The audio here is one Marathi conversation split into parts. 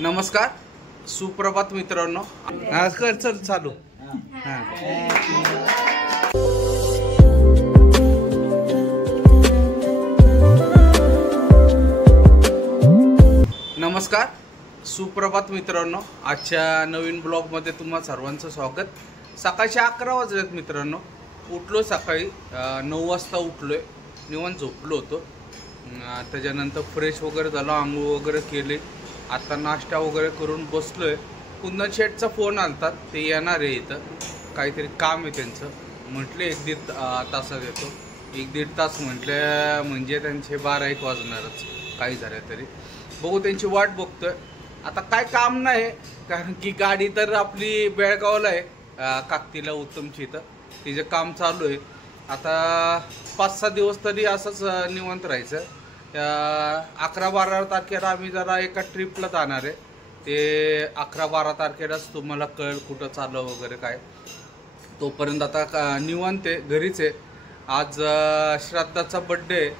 नमस्कार, सुप्रभात मित्रांनो. कर चल चालू. नमस्कार, सुप्रभात मित्रांनो. आजच्या नवीन ब्लॉग मध्ये तुम्हा सर्वांचं स्वागत. सकाळचे 11 वाजलेत मित्रांनो. उठलो सकाळी 9 वाजता उठलोय. निवांत झोपलो होतो. त्याच्यानंतर फ्रेश वगैरे झालो, आंघोळ वगैरे केले. आता नाश्ता वगैरे करून बसलोय. कुंदन शेठचा फोन आलता, ते येणार आहे इथं. काहीतरी काम आहे त्यांचं. म्हटले 1-1.5 तासात येतो. 1-1.5 तास म्हटले म्हणजे त्यांचे 12-1 वाजणारच काही झालं तरी. बघू, त्यांची वाट बघतोय. आता काय काम नाही, कारण की गाडी तर आपली बेळगावला आहे, काकतीला उत्तमची इथं. तिचं काम चालू आहे. आता 5-6 दिवस तरी असंच निवांत राहायचं. 11-12 तारखेला आम्ही जरा एका ट्रिपला जाणार आहे. ते 11-12 तारखेलाच तुम्हाला कळेल कुठं चाललं वगैरे काय. तोपर्यंत आता निवांत आहे, घरीच आहे. आज श्रद्धाचा बड्डे आहे.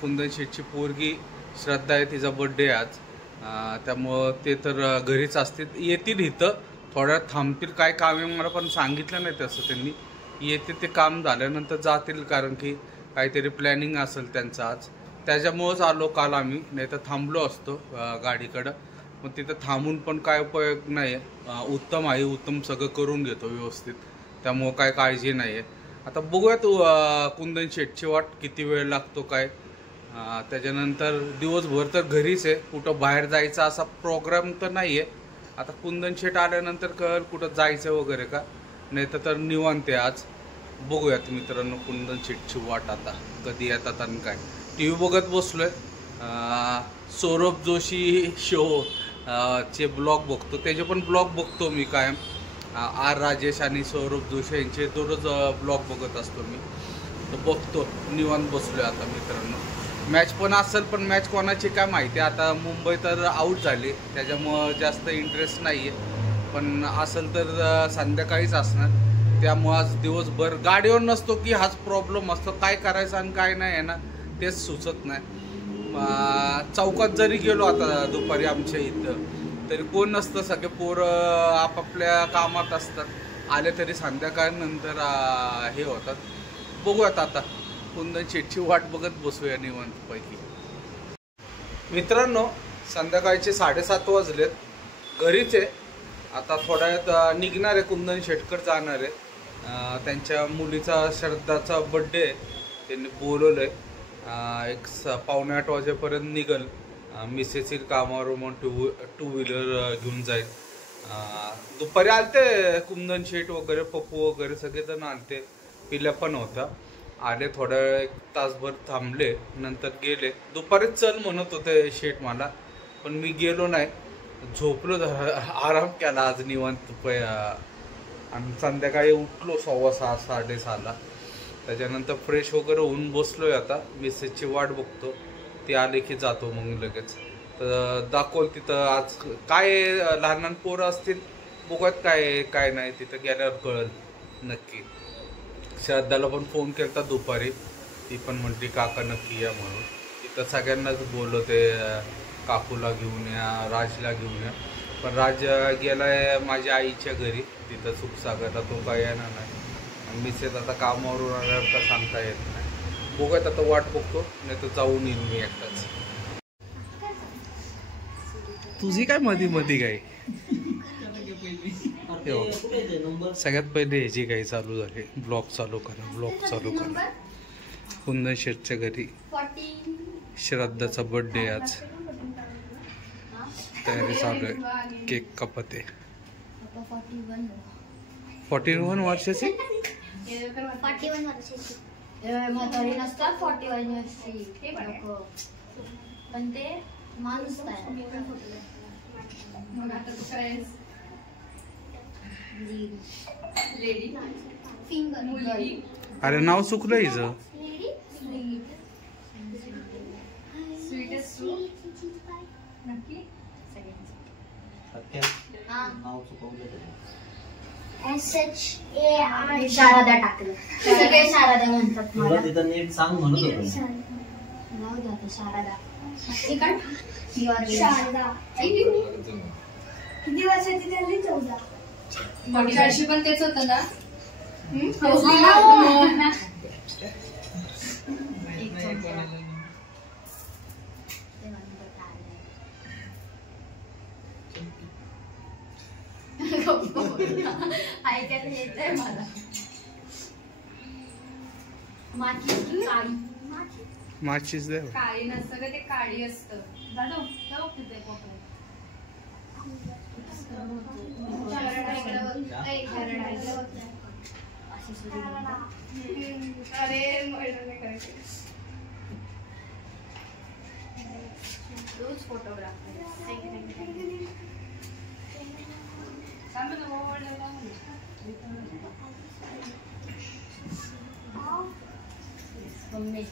कुंदन शेठची पोरगी श्रद्धा आहे, तिचा बड्डे आहे आज. त्यामुळं ते तर घरीच असतील. येतील इथं, थोड्या थांबतील. काय काम आहे मला पण सांगितलं नाही तसं त्यांनी. येते ते काम झाल्यानंतर जातील, कारण की काहीतरी प्लॅनिंग असेल त्यांचं आज. त्याच्यामुळंच आलो काल आम्ही, नाही तर थांबलो असतो गाडीकडं. मग तिथं थांबून पण काय उपयोग नाही आहे. उत्तम आहे, उत्तम सगळं करून घेतो व्यवस्थित, त्यामुळं काय काळजी नाही आहे. आता बघूयात कुंदन शेठची वाट किती वेळ लागतो काय. त्याच्यानंतर दिवसभर तर घरीच आहे. कुठं बाहेर जायचा असा प्रोग्राम तर नाही आहे. आता कुंदन शेठ आल्यानंतर कळेल कुठं जायचं वगैरे का, नाही तर निवांत आहे आज. बघूयात मित्रांनो कुंदन शेठची वाट आता कधी येतात आणि काय. टी व्ही बघत बसलोय. सौरभ जोशी शो चे ब्लॉग बघतो, त्याचे पण ब्लॉग बघतो मी कायम. आर राजेश आणि सौरभ जोशी यांचे दररोज ब्लॉग बघत असतो मी. तर बघतो, निवांत बसलोय आता मित्रांनो. मॅच पण असेल, पण मॅच कोणाची काय माहिती. आता मुंबई तर आऊट झाली, त्याच्यामुळं जास्त इंटरेस्ट नाही आहे. पण असेल तर संध्याकाळीच असणार. त्यामुळं आज दिवसभर गाडीवर नसतो की हाच प्रॉब्लेम असतो. काय करायचं आणि काय नाही आहे ना, तेच सुचत नाही. चौकात जरी गेलो आता दुपारी आमच्या इथं, तरी कोण नसतं. सगळे पोरं आपापल्या कामात असतात. आले तरी संध्याकाळनंतर हे होतात. बघूयात आता कुंदन शेठची वाट बघत बसूया निवांतपैकी. मित्रांनो, संध्याकाळचे 7:30 वाजलेत. घरीच आहे. आता थोड्या वेळात निघणार आहे, कुंदन शेठकर जाणार आहे. त्यांच्या मुलीचा श्रद्धाचा बड्डे आहे, त्यांनी बोलवलं आहे. 7:45 वाजेपर्यंत निघल. मिसेस कामावर मग टू व्हीलर घेऊन जाईल. दुपारी आलते कुंदन शेठ वगैरे, पप्पू वगैरे सगळेजण आलते. पिल्या पण होता. आले, थोड्या वेळ 1 तासभर थांबले, नंतर गेले. दुपारीच चल म्हणत होते शेठ मला, पण मी गेलो नाही. झोपलो, आराम केला आज निवांत. आणि संध्याकाळी उठलो 6:15 6:30ला. त्याच्यानंतर फ्रेश वगैरे होऊन बसलोय. आता मिसेसची वाट बघतो, ती आले की जातो मग लगेच. तर दाखवल तिथं आज काय लहान लहान पोरं असतील. बघत काय नाही, तिथं गेल्यावर कळेल नक्की. श्रद्धाला पण फोन केला दुपारी, ती पण म्हटली काका नक्की या म्हणून. तिथं सगळ्यांनाच बोलवते, काकूला घेऊन या, राजला घेऊन या. पण राज गेलाय माझ्या आईच्या घरी, तिथं सुखसागरला. तो काय येणार नाही. आणि मिसेस आता कामावरून आल्यावर का सांगता येत नाही. बघत आता वाट बघतो, नाही तर जाऊन येईन मी एकटाच. तुझी काय मधी काय सगळ्यात पहिले ह्याची काही चालू झाली. ब्लॉग चालू करा. कुंदन शेठच्या घरी श्रद्धाचा बर्थडे आज. तयारी चालू आहे. केक कापते. 41 वर्षाची. 41 वर्षाची म्हातारी नसतात. 41 वर्षाची पण ते माणूस अरे नाव चुकलं हिचं. शारदा टाकलं. सगळे शारदा म्हणतात मला. तिथं नीट सांग म्हणत होतो. शारदा. शारदा. किती वर्षाची झाली? 14. वर्षी पण तेच होतं ना. ऐकायला येतंय मला. माची काळी माचीच दे. काळी नसतं का ते काळी असतं. रोज फोटोग्राफर. मम्मी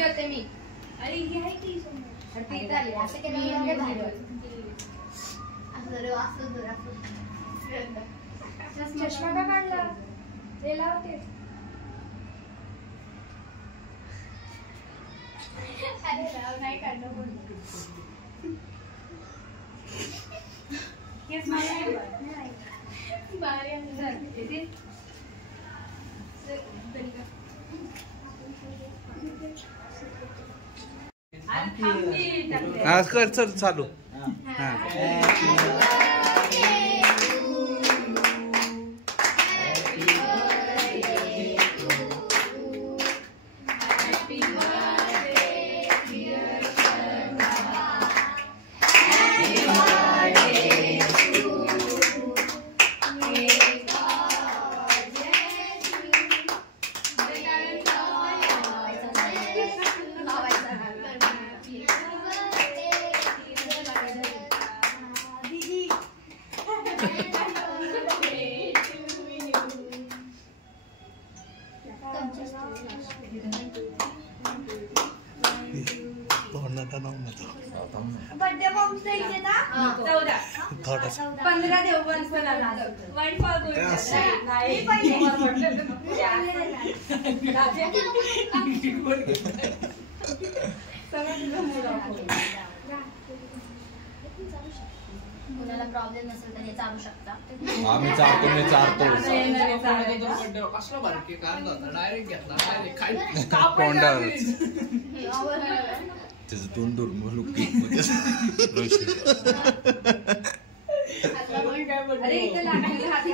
होते मी. असं केलं भारी. चष्मा का काढला? ते लावते. अरे राव नाही काढलं कोण. आज कर चल चालू. हा बर्थडे बॉम्ब द्यायचे ना. 15 देऊ पण कोणाला प्रॉब्लेम नसेल तर हे चालू शकता. आम्ही चालतो मी चालतो त्याचं तोंड दूर अरे इथे लागायला हात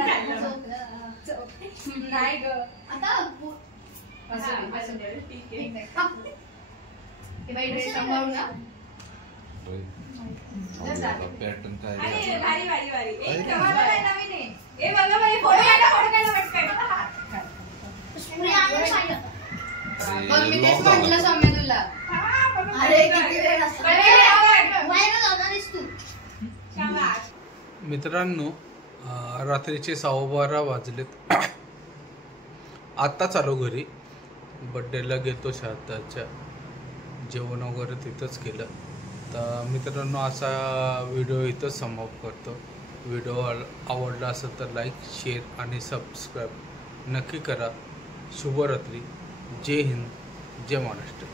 नाही ग. आता पॅटर्न काय मी तेच म्हटलं सौम्य तुला. अरे किती वेळ असतो. मित्रांनो, रात्रीचे 12:15 वाजलेत. आत्ता चालू घरी. बड्डेला गेलो शारदाच्या. जेवण वगैरे तिथंच केलं. तर मित्रांनो, असा व्हिडिओ इथंच समाप्त करतो. व्हिडिओ आवडला असेल तर लाईक, शेअर आणि सबस्क्राईब नक्की करा. शुभरात्री. जय हिंद, जय महाराष्ट्र.